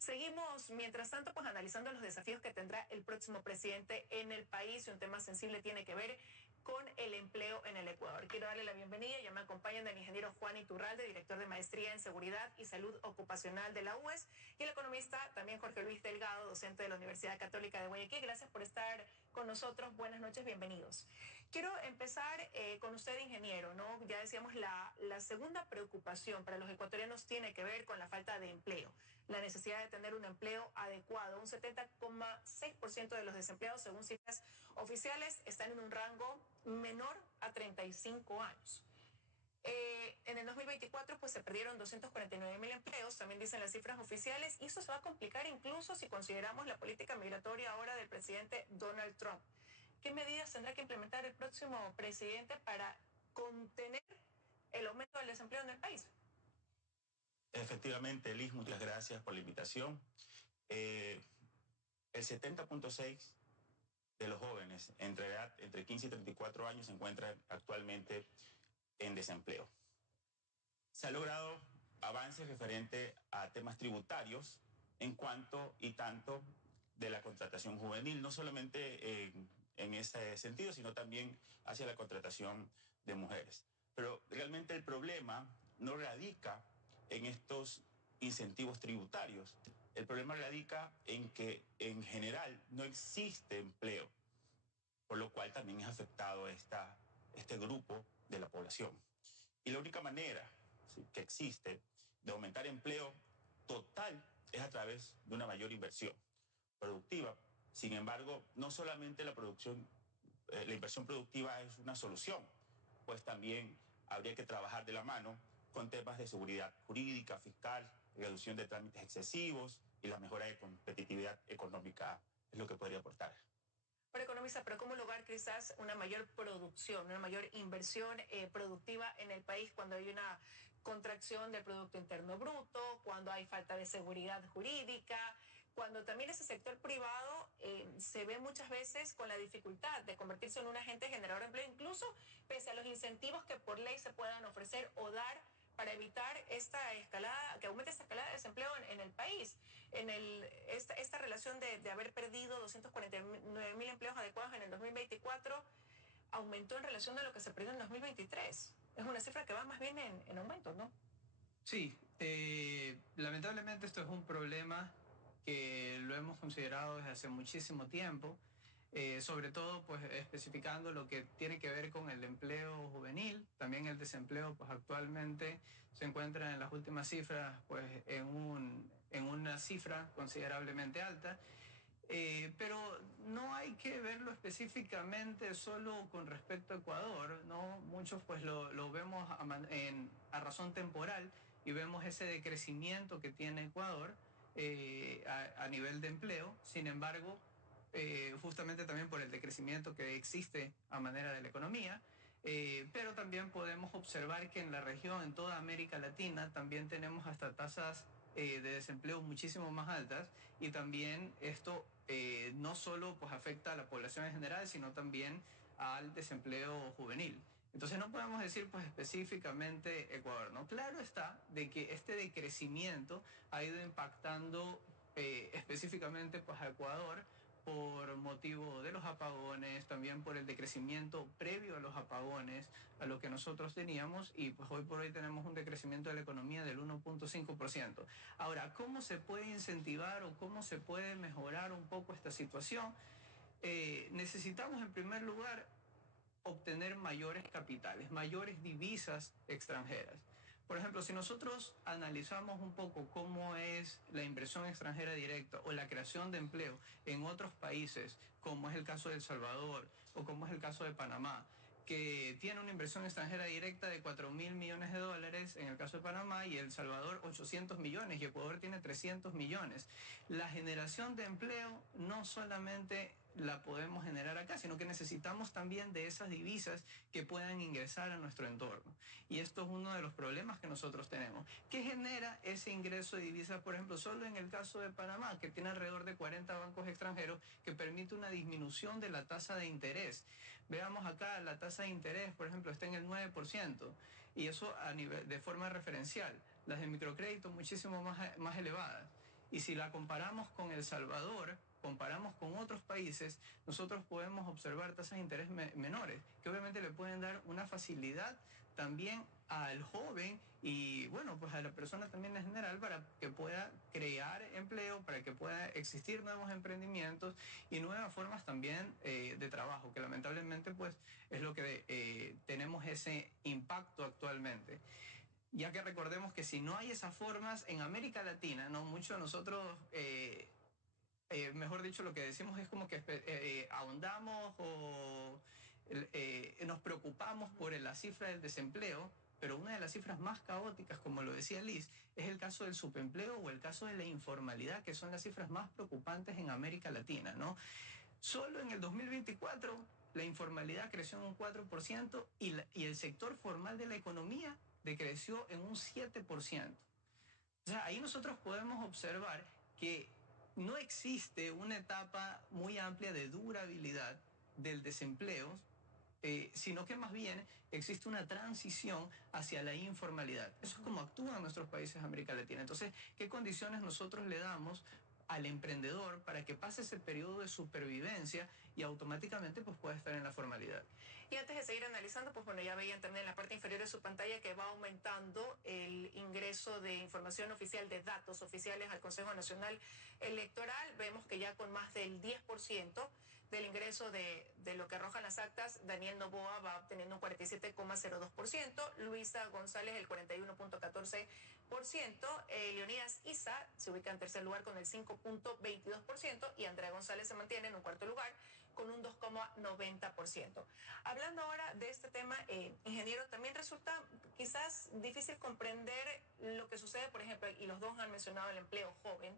Seguimos, mientras tanto, pues analizando los desafíos que tendrá el próximo presidente en el país, y un tema sensible tiene que ver con el empleo en el Ecuador. Quiero darle la bienvenida, ya me acompañan el ingeniero Juan Iturralde, director de Maestría en Seguridad y Salud Ocupacional de la UES, y el economista también Jorge Luis Delgado, docente de la Universidad Católica de Guayaquil. Gracias por estar con nosotros. Buenas noches, bienvenidos. Quiero empezar con usted, ingeniero, ¿no? Ya decíamos, la segunda preocupación para los ecuatorianos tiene que ver con la falta de empleo, la necesidad de tener un empleo adecuado. Un 70,6% de los desempleados, según cifras oficiales, están en un rango menor a 35 años. En el 2024 pues se perdieron 249.000 empleos, también dicen las cifras oficiales, y eso se va a complicar incluso si consideramos la política migratoria ahora del presidente Donald Trump. ¿Qué medidas tendrá que implementar el próximo presidente para contener el aumento del desempleo en el país? Efectivamente, Liz, muchas gracias por la invitación. El 70,6% de los jóvenes entre 15 y 34 años se encuentran actualmente en desempleo. Se ha logrado avances referente a temas tributarios en cuanto y tanto de la contratación juvenil, no solamente en ese sentido, sino también hacia la contratación de mujeres. Pero realmente el problema no radica en estos incentivos tributarios. El problema radica en que en general no existe empleo, por lo cual también es afectado este grupo de la población. Y la única manera, ¿sí?, que existe de aumentar empleo total es a través de una mayor inversión productiva. Sin embargo, no solamente la inversión productiva es una solución, pues también habría que trabajar de la mano con temas de seguridad jurídica, fiscal, reducción de trámites excesivos y la mejora de competitividad económica es lo que podría aportar. Pero economista, pero ¿cómo lograr quizás una mayor producción, una mayor inversión productiva en el país cuando hay una contracción del Producto Interno Bruto, cuando hay falta de seguridad jurídica, cuando también ese sector privado se ve muchas veces con la dificultad de convertirse en un agente generador de empleo, incluso pese a los incentivos que por ley se puedan ofrecer o dar para evitar esta escalada, que aumente esta escalada de desempleo en el país? Esta relación de haber perdido 249.000 empleos adecuados en el 2024 aumentó en relación a lo que se perdió en el 2023. Es una cifra que va más bien en aumento, ¿no? Sí, lamentablemente esto es un problema que lo hemos considerado desde hace muchísimo tiempo, sobre todo pues especificando lo que tiene que ver con el empleo juvenil. También el desempleo pues actualmente se encuentra en las últimas cifras pues en una cifra considerablemente alta. Pero no hay que verlo específicamente solo con respecto a Ecuador, ¿no? Muchos pues lo vemos a razón temporal y vemos ese decrecimiento que tiene Ecuador a nivel de empleo. Sin embargo, justamente también por el decrecimiento que existe a manera de la economía, pero también podemos observar que en la región, en toda América Latina, también tenemos hasta tasas de desempleo muchísimo más altas, y también esto no solo pues afecta a la población en general, sino también al desempleo juvenil. Entonces no podemos decir pues específicamente Ecuador, ¿no? Claro está de que este decrecimiento ha ido impactando específicamente pues a Ecuador por motivo de los apagones, también por el decrecimiento previo a los apagones, a lo que nosotros teníamos, y pues hoy por hoy tenemos un decrecimiento de la economía del 1,5%. Ahora, ¿cómo se puede incentivar o cómo se puede mejorar un poco esta situación? Necesitamos en primer lugar obtener mayores capitales, mayores divisas extranjeras. Por ejemplo, si nosotros analizamos un poco cómo es la inversión extranjera directa o la creación de empleo en otros países, como es el caso de El Salvador o como es el caso de Panamá, que tiene una inversión extranjera directa de 4.000 millones de dólares en el caso de Panamá, y El Salvador 800 millones, y Ecuador tiene 300 millones. La generación de empleo no solamente la podemos generar acá, sino que necesitamos también de esas divisas que puedan ingresar a nuestro entorno. Y esto es uno de los problemas que nosotros tenemos. ¿Qué genera ese ingreso de divisas? Por ejemplo, solo en el caso de Panamá, que tiene alrededor de 40 bancos extranjeros, que permite una disminución de la tasa de interés. Veamos acá, la tasa de interés, por ejemplo, está en el 9%, y eso a nivel, de forma referencial. Las de microcrédito muchísimo más elevadas. Y si la comparamos con El Salvador, comparamos con otros países, nosotros podemos observar tasas de interés menores, que obviamente le pueden dar una facilidad también al joven y bueno, pues a la persona también en general para que pueda crear empleo, para que pueda existir nuevos emprendimientos y nuevas formas también de trabajo, que lamentablemente pues es lo que tenemos ese impacto actualmente. Ya que recordemos que si no hay esas formas en América Latina, ¿no? Muchos de nosotros mejor dicho, lo que decimos es como que ahondamos o nos preocupamos por la cifra del desempleo, pero una de las cifras más caóticas, como lo decía Liz, es el caso del subempleo o el caso de la informalidad, que son las cifras más preocupantes en América Latina, ¿no? Solo en el 2024 la informalidad creció en un 4% y el sector formal de la economía decreció en un 7%. O sea, ahí nosotros podemos observar que no existe una etapa muy amplia de durabilidad del desempleo, sino que más bien existe una transición hacia la informalidad. Eso es como actúan nuestros países de América Latina. Entonces, ¿qué condiciones nosotros le damos al emprendedor para que pase ese periodo de supervivencia y automáticamente pues pueda estar en la formalidad? Y antes de seguir analizando, pues bueno, ya veían también en la parte inferior de su pantalla que va aumentando el ingreso de información oficial, de datos oficiales al Consejo Nacional Electoral. Vemos que ya con más del 10% del ingreso de lo que arrojan las actas, Daniel Noboa va obteniendo un 47,02%, Luisa González el 41,14%, Leonidas Isa se ubica en tercer lugar con el 5,22% y Andrea González se mantiene en un cuarto lugar con un 2,90%. Hablando ahora de este tema, ingeniero, también resulta quizás difícil comprender lo que sucede, por ejemplo, y los dos han mencionado el empleo joven,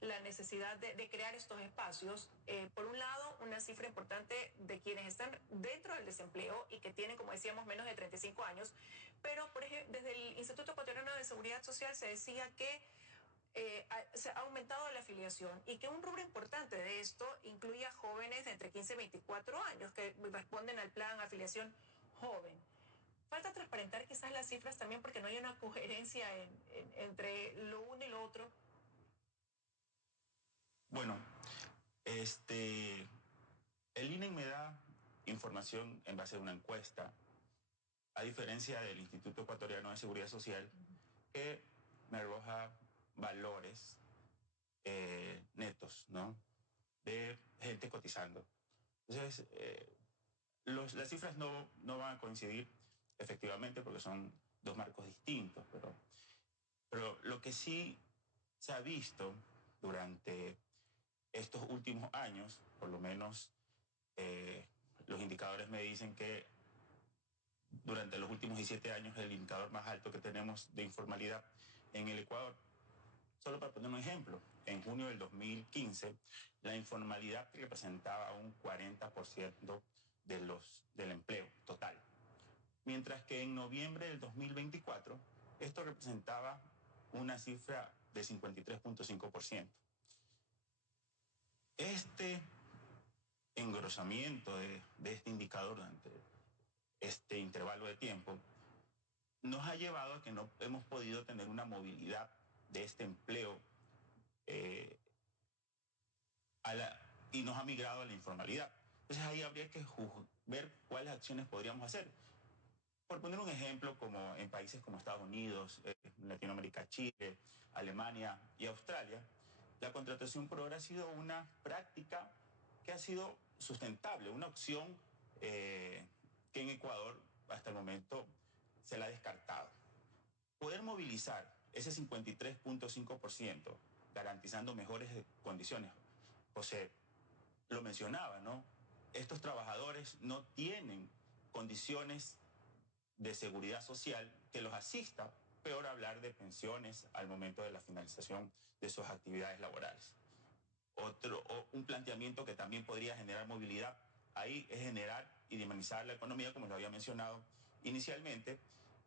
la necesidad de crear estos espacios. Por un lado, una cifra importante de quienes están dentro del desempleo y que tienen, como decíamos, menos de 35 años, pero por ejemplo, desde el Instituto Ecuatoriano de Seguridad Social se decía que se ha aumentado la afiliación y que un rubro importante de esto incluye a jóvenes de entre 15 y 24 años que responden al plan afiliación joven. Falta transparentar quizás las cifras también porque no hay una coherencia entre lo uno y lo otro. Bueno, el INE me da información en base a una encuesta, a diferencia del Instituto Ecuatoriano de Seguridad Social, que me arroja valores netos, ¿no? De gente cotizando. Entonces, las cifras no van a coincidir efectivamente porque son dos marcos distintos, pero lo que sí se ha visto durante estos últimos años, por lo menos los indicadores me dicen que durante los últimos 17 años el indicador más alto que tenemos de informalidad en el Ecuador. Solo para poner un ejemplo, en junio del 2015 la informalidad representaba un 40% del empleo total, mientras que en noviembre del 2024 esto representaba una cifra de 53,5%. Este engrosamiento de este indicador durante este intervalo de tiempo nos ha llevado a que no hemos podido tener una movilidad de este empleo y nos ha migrado a la informalidad. Entonces ahí habría que ver cuáles acciones podríamos hacer. Por poner un ejemplo, como en países como Estados Unidos, Latinoamérica, Chile, Alemania y Australia, la contratación por hora ha sido una práctica que ha sido sustentable, una opción que en Ecuador hasta el momento se la ha descartado. Poder movilizar ese 53,5% garantizando mejores condiciones. José lo mencionaba, ¿no? Estos trabajadores no tienen condiciones de seguridad social que los asista, peor hablar de pensiones al momento de la finalización de sus actividades laborales. Un planteamiento que también podría generar movilidad ahí es generar y dinamizar la economía, como lo había mencionado inicialmente,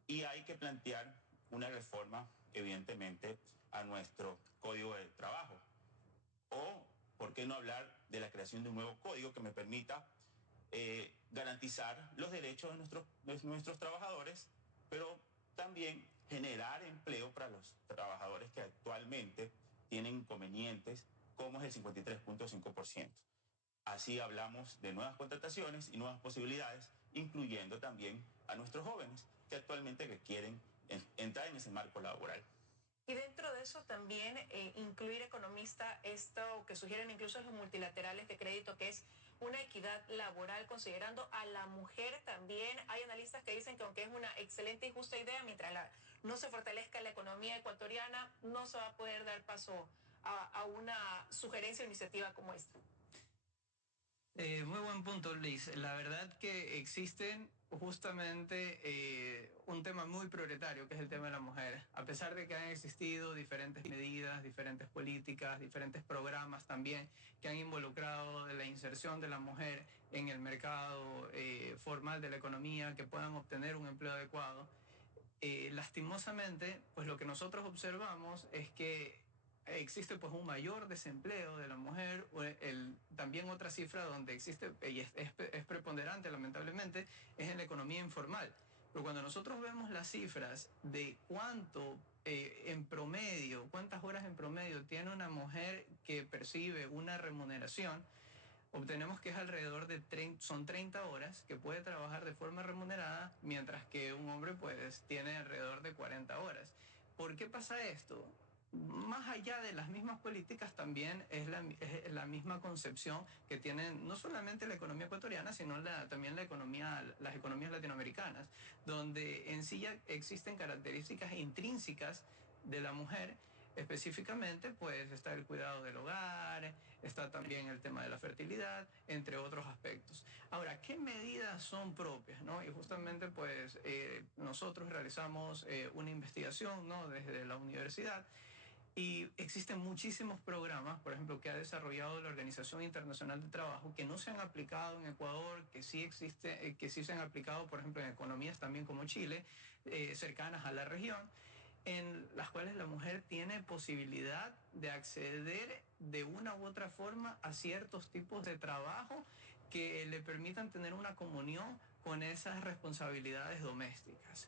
y hay que plantear una reforma, evidentemente, a nuestro Código de Trabajo. O, ¿por qué no hablar de la creación de un nuevo código que me permita garantizar los derechos de nuestros trabajadores, pero también generar empleo para los trabajadores que actualmente tienen inconvenientes, como es el 53.5%. Así hablamos de nuevas contrataciones y nuevas posibilidades, incluyendo también a nuestros jóvenes que actualmente quieren entrar en ese marco laboral. Y dentro de eso también incluir, economista, esto que sugieren incluso los multilaterales de crédito, que es una equidad laboral considerando a la mujer también. Hay analistas que dicen que aunque es una excelente y justa idea, mientras no se fortalezca la economía ecuatoriana, no se va a poder dar paso a una sugerencia o iniciativa como esta. Muy buen punto, Liz. La verdad que existen justamente un tema muy prioritario, que es el tema de la mujer. A pesar de que han existido diferentes medidas, diferentes políticas, diferentes programas también que han involucrado la inserción de la mujer en el mercado formal de la economía, que puedan obtener un empleo adecuado, lastimosamente, pues lo que nosotros observamos es que existe pues un mayor desempleo de la mujer. También otra cifra donde existe y es preponderante lamentablemente es en la economía informal. Pero cuando nosotros vemos las cifras de cuánto en promedio, cuántas horas en promedio tiene una mujer que percibe una remuneración, obtenemos que es alrededor de son 30 horas que puede trabajar de forma remunerada, mientras que un hombre pues tiene alrededor de 40 horas. ¿Por qué pasa esto? Más allá de las mismas políticas, también es la misma concepción que tienen no solamente la economía ecuatoriana, sino también las economías latinoamericanas, donde en sí ya existen características intrínsecas de la mujer. Específicamente, pues está el cuidado del hogar, está también el tema de la fertilidad, entre otros aspectos. Ahora, ¿qué medidas son propias, no? Y justamente, pues, nosotros realizamos una investigación, ¿no? Desde la universidad. Y existen muchísimos programas, por ejemplo, que ha desarrollado la Organización Internacional del Trabajo, que no se han aplicado en Ecuador, que sí se han aplicado, por ejemplo, en economías también como Chile, cercanas a la región, en las cuales la mujer tiene posibilidad de acceder de una u otra forma a ciertos tipos de trabajo que le permitan tener una comunión con esas responsabilidades domésticas.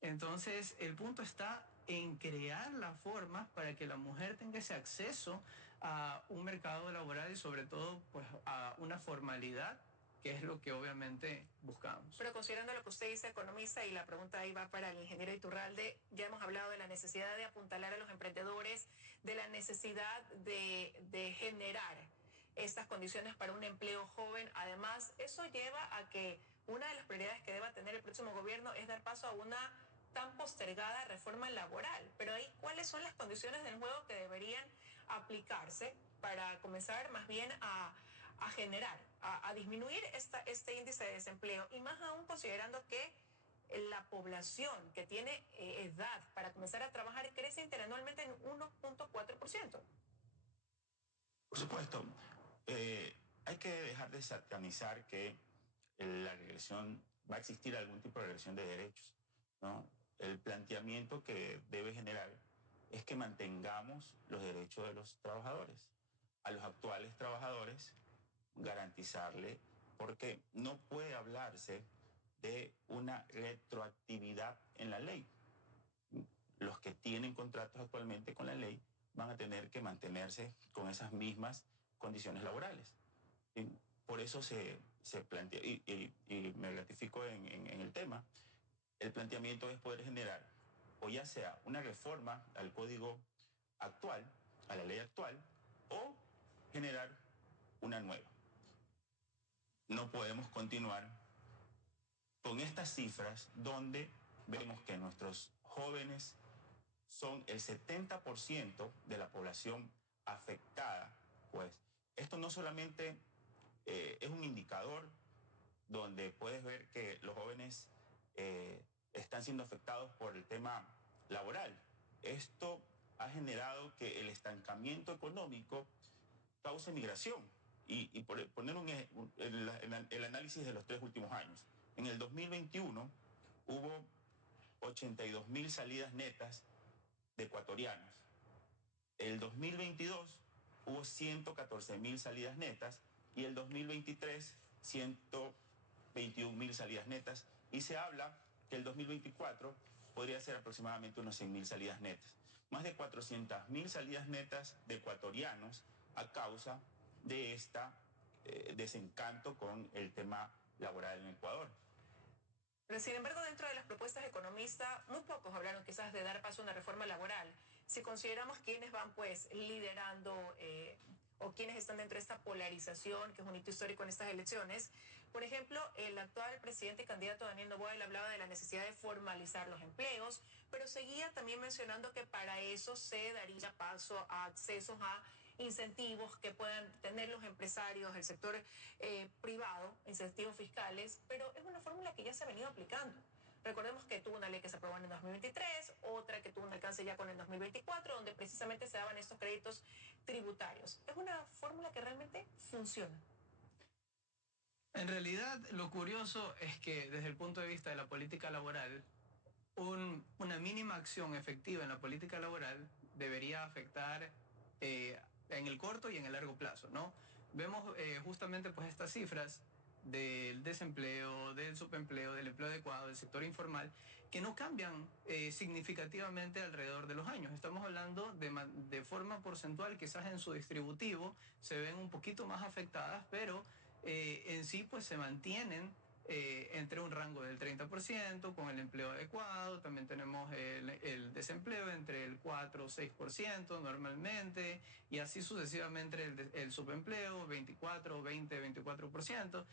Entonces, el punto está en crear las formas para que la mujer tenga ese acceso a un mercado laboral y sobre todo pues a una formalidad, que es lo que obviamente buscamos. Pero considerando lo que usted dice, economista, y la pregunta ahí va para el ingeniero Iturralde, ya hemos hablado de la necesidad de apuntalar a los emprendedores, de la necesidad de generar estas condiciones para un empleo joven. Además, eso lleva a que una de las prioridades que deba tener el próximo gobierno es dar paso a una tan postergada reforma laboral. Pero ahí, ¿cuáles son las condiciones del juego que deberían aplicarse para comenzar más bien a generar, a disminuir este índice de desempleo? Y más aún considerando que la población que tiene edad para comenzar a trabajar crece interanualmente en 1.4%. Por supuesto, hay que dejar de satanizar que la regresión, va a existir algún tipo de regresión de derechos, ¿no? El planteamiento que debe generar es que mantengamos los derechos de los trabajadores. A los actuales trabajadores, garantizarle, porque no puede hablarse de una retroactividad en la ley. Los que tienen contratos actualmente con la ley van a tener que mantenerse con esas mismas condiciones laborales. Y por eso se plantea, y me ratifico en el tema, el planteamiento es poder generar, o ya sea una reforma al código actual, a la ley actual, o generar una nueva. No podemos continuar con estas cifras donde vemos que nuestros jóvenes son el 70% de la población afectada. Pues esto no solamente es un indicador donde puedes ver que los jóvenes están siendo afectados por el tema laboral. Esto ha generado que el estancamiento económico cause migración. Y por poner el análisis de los 3 últimos años. En el 2021 hubo 82.000 salidas netas de ecuatorianos. El 2022 hubo 114.000 salidas netas y el 2023 121.000 salidas netas, y se habla que el 2024 podría ser aproximadamente unos 100.000 salidas netas. más de 400.000 salidas netas de ecuatorianos a causa de este desencanto con el tema laboral en Ecuador. Pero sin embargo, dentro de las propuestas economistas, muy pocos hablaron quizás de dar paso a una reforma laboral. Si consideramos quiénes van pues liderando o quienes están dentro de esta polarización, que es un hito histórico en estas elecciones, por ejemplo, el actual presidente y candidato Daniel Noboa, él hablaba de la necesidad de formalizar los empleos, pero seguía también mencionando que para eso se daría paso a accesos a incentivos que puedan tener los empresarios, el sector privado, incentivos fiscales, pero es una fórmula que ya se ha venido aplicando. Recordemos que tuvo una ley que se aprobó en el 2023, otra que tuvo un alcance ya con el 2024, donde precisamente se daban estos créditos tributarios. Es una fórmula que realmente funciona. En realidad, lo curioso es que desde el punto de vista de la política laboral, una mínima acción efectiva en la política laboral debería afectar en el corto y en el largo plazo, ¿no? Vemos justamente pues estas cifras del desempleo, del subempleo, del empleo adecuado, del sector informal, que no cambian significativamente alrededor de los años. Estamos hablando de forma porcentual, quizás en su distributivo se ven un poquito más afectadas, pero en sí pues se mantienen entre un rango del 30% con el empleo adecuado. También tenemos el desempleo entre el 4 o 6% normalmente, y así sucesivamente el subempleo 24, 20, 24%.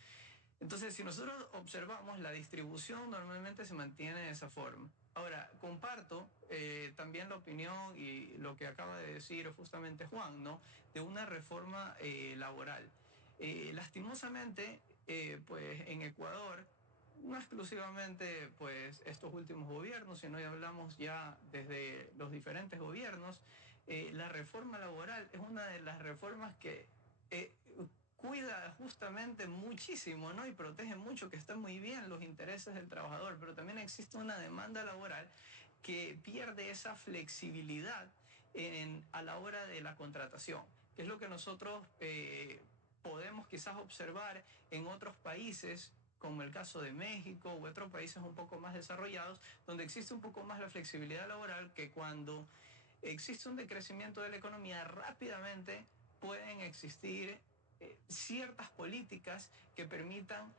Entonces, si nosotros observamos, la distribución normalmente se mantiene de esa forma. Ahora, comparto también la opinión y lo que acaba de decir justamente Juan, ¿no? De una reforma laboral. Lastimosamente, pues en Ecuador, no exclusivamente pues estos últimos gobiernos, sino ya hablamos ya desde los diferentes gobiernos, la reforma laboral es una de las reformas que cuida justamente muchísimo, ¿no? Y protege mucho, que están muy bien los intereses del trabajador, pero también existe una demanda laboral que pierde esa flexibilidad a la hora de la contratación, que es lo que nosotros podemos quizás observar en otros países, como el caso de México u otros países un poco más desarrollados, donde existe un poco más la flexibilidad laboral, que cuando existe un decrecimiento de la economía rápidamente pueden existir ciertas políticas que permitan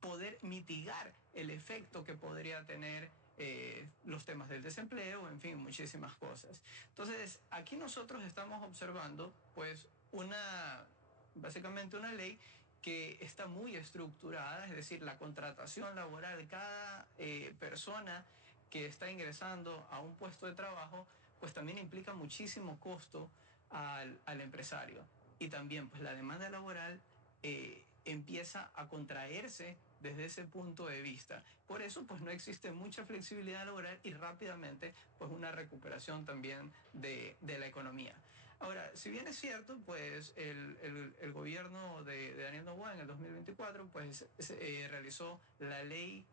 poder mitigar el efecto que podría tener los temas del desempleo, en fin, muchísimas cosas. Entonces, aquí nosotros estamos observando, pues, básicamente una ley que está muy estructurada, es decir, la contratación laboral, cada persona que está ingresando a un puesto de trabajo, pues también implica muchísimo costo al empresario. Y también, pues, la demanda laboral empieza a contraerse desde ese punto de vista. Por eso, pues, no existe mucha flexibilidad laboral y rápidamente, pues, una recuperación también de la economía. Ahora, si bien es cierto, pues el gobierno de Daniel Noboa en el 2024 pues realizó la ley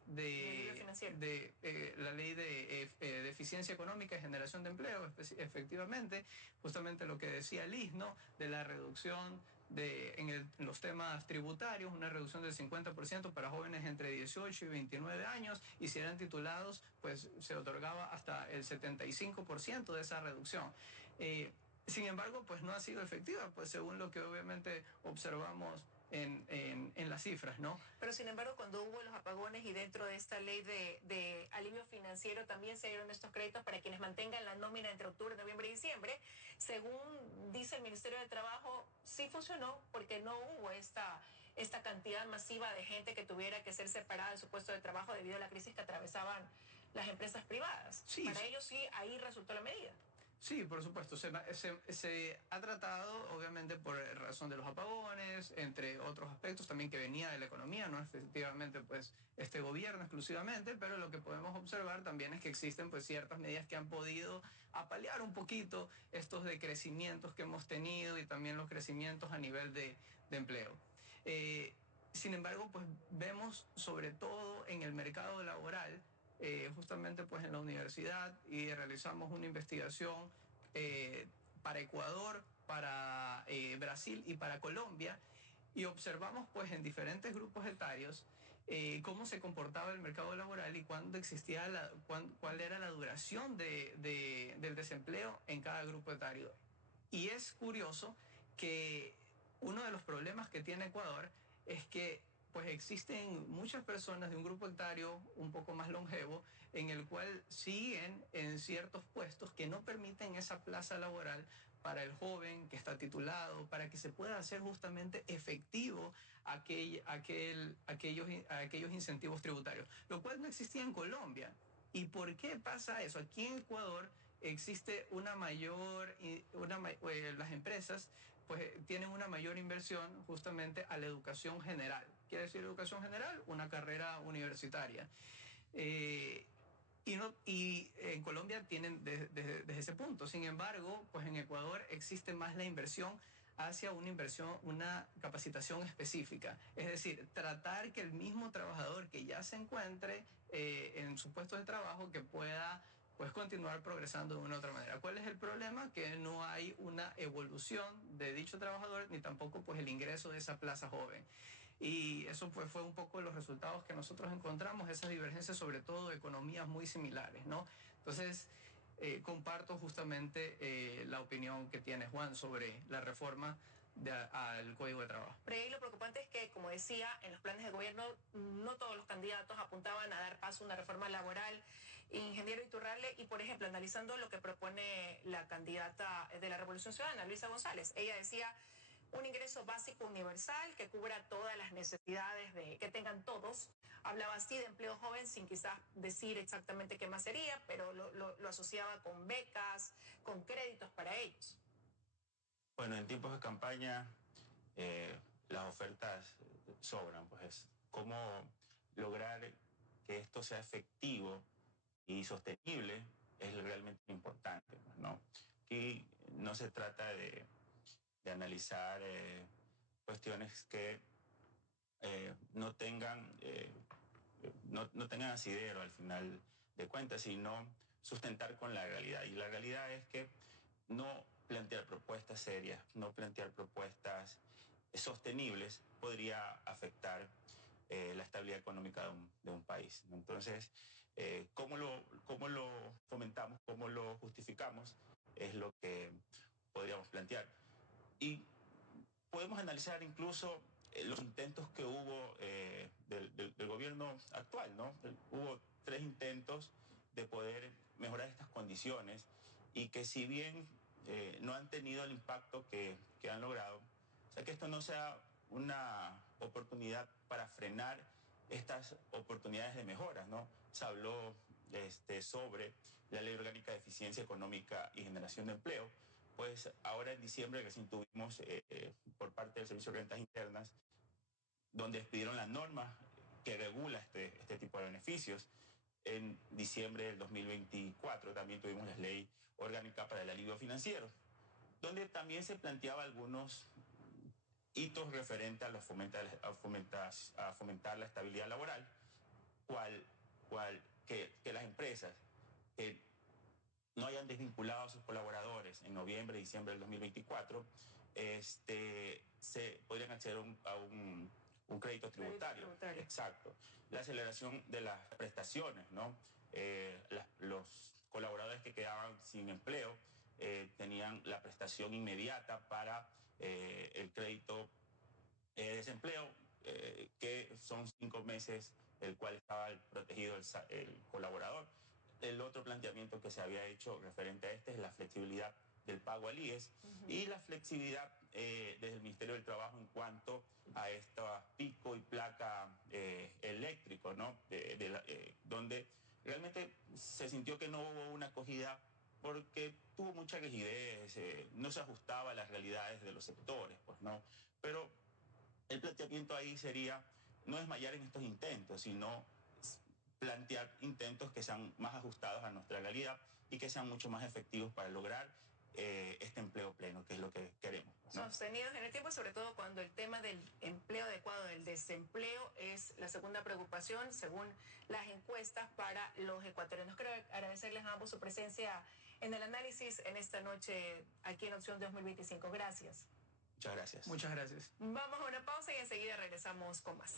la ley de eficiencia económica y generación de empleo, efectivamente, justamente lo que decía Liz, ¿no? De la reducción en los temas tributarios, una reducción del 50% para jóvenes entre 18 y 29 años, y si eran titulados, pues se otorgaba hasta el 75% de esa reducción. Sin embargo, pues no ha sido efectiva, pues según lo que obviamente observamos en las cifras, ¿no? Pero sin embargo, cuando hubo los apagones y dentro de esta ley de alivio financiero también se dieron estos créditos para quienes mantengan la nómina entre octubre, noviembre y diciembre, según dice el Ministerio de Trabajo, sí funcionó porque no hubo esta cantidad masiva de gente que tuviera que ser separada de su puesto de trabajo debido a la crisis que atravesaban las empresas privadas. Sí. Para ellos sí, ahí resultó la medida. Sí, por supuesto. Se ha tratado, obviamente, por razón de los apagones, entre otros aspectos también que venía de la economía, no efectivamente, pues, este gobierno exclusivamente, pero lo que podemos observar también es que existen, pues, ciertas medidas que han podido apalear un poquito estos decrecimientos que hemos tenido y también los crecimientos a nivel de empleo. Sin embargo, pues, vemos sobre todo en el mercado laboral, justamente pues en la universidad, y realizamos una investigación para Ecuador, para Brasil y para Colombia, y observamos pues en diferentes grupos etarios cómo se comportaba el mercado laboral y cuándo existía cuál era la duración del desempleo en cada grupo etario. Y es curioso que uno de los problemas que tiene Ecuador es que pues existen muchas personas de un grupo etario un poco más longevo en el cual siguen en ciertos puestos que no permiten esa plaza laboral para el joven que está titulado, para que se pueda hacer justamente efectivo aquellos incentivos tributarios, lo cual no existía en Colombia. ¿Y por qué pasa eso? Aquí en Ecuador existe las empresas pues tienen una mayor inversión justamente a la educación general. ¿Quiere decir educación general? Una carrera universitaria. Y en Colombia tienen desde ese punto. Sin embargo, pues en Ecuador existe más la inversión hacia una capacitación específica. Es decir, tratar que el mismo trabajador que ya se encuentre en su puesto de trabajo que pueda pues continuar progresando de una u otra manera. ¿Cuál es el problema? Que no hay una evolución de dicho trabajador ni tampoco pues el ingreso de esa plaza joven. Y eso pues fue un poco los resultados que nosotros encontramos, esas divergencias sobre todo de economías muy similares, ¿no? Entonces, comparto justamente la opinión que tiene Juan sobre la reforma al Código de Trabajo. Pero ahí lo preocupante es que, como decía, en los planes de gobierno no todos los candidatos apuntaban a dar paso a una reforma laboral. Ingeniero Iturralde, y por ejemplo, analizando lo que propone la candidata de la Revolución Ciudadana, Luisa González, ella decía un ingreso básico universal que cubra todas las necesidades que tengan todos. Hablaba así de empleo joven sin quizás decir exactamente qué más sería, pero lo asociaba con becas, con créditos para ellos. Bueno, en tiempos de campaña las ofertas sobran, pues cómo lograr que esto sea efectivo y sostenible es realmente importante, pues, ¿no? Aquí no se trata de analizar cuestiones que no tengan no tengan asidero al final de cuentas, sino sustentar con la realidad. Y la realidad es que no plantear propuestas serias, no plantear propuestas sostenibles podría afectar la estabilidad económica de un país. Entonces, cómo lo fomentamos, cómo lo justificamos, es lo que podríamos plantear. Y podemos analizar incluso los intentos que hubo del gobierno actual, ¿no? Hubo 3 intentos de poder mejorar estas condiciones y que si bien no han tenido el impacto que han logrado, o sea, que esto no sea una oportunidad para frenar estas oportunidades de mejoras, ¿no? Se habló sobre la Ley Orgánica de Eficiencia Económica y Generación de Empleo. Pues ahora en diciembre recién tuvimos por parte del Servicio de Rentas Internas, donde expidieron la norma que regula este tipo de beneficios. En diciembre del 2024 también tuvimos la Ley Orgánica para el Alivio Financiero, donde también se planteaba algunos hitos referentes a fomentar la estabilidad laboral, que las empresas que no hayan desvinculado a sus colaboradores en noviembre y diciembre del 2024, se podrían acceder a un crédito tributario. Exacto. La aceleración de las prestaciones, ¿no? Los colaboradores que quedaban sin empleo tenían la prestación inmediata para el crédito de desempleo, que son 5 meses, el cual estaba protegido el colaborador. El otro planteamiento que se había hecho referente a es la flexibilidad del pago al IES y la flexibilidad desde el Ministerio del Trabajo en cuanto a esta pico y placa eléctrico, ¿no? Donde realmente se sintió que no hubo una acogida porque tuvo mucha rigidez, no se ajustaba a las realidades de los sectores, pues, ¿no? Pero el planteamiento ahí sería no desmayar en estos intentos, sino plantear intentos que sean más ajustados a nuestra realidad y que sean mucho más efectivos para lograr este empleo pleno, que es lo que queremos, ¿no? Sostenidos en el tiempo, sobre todo cuando el tema del empleo adecuado, del desempleo, es la segunda preocupación, según las encuestas, para los ecuatorianos. Quiero agradecerles a ambos su presencia en el análisis en esta noche aquí en Opción 2025. Gracias. Muchas gracias. Muchas gracias. Vamos a una pausa y enseguida regresamos con más.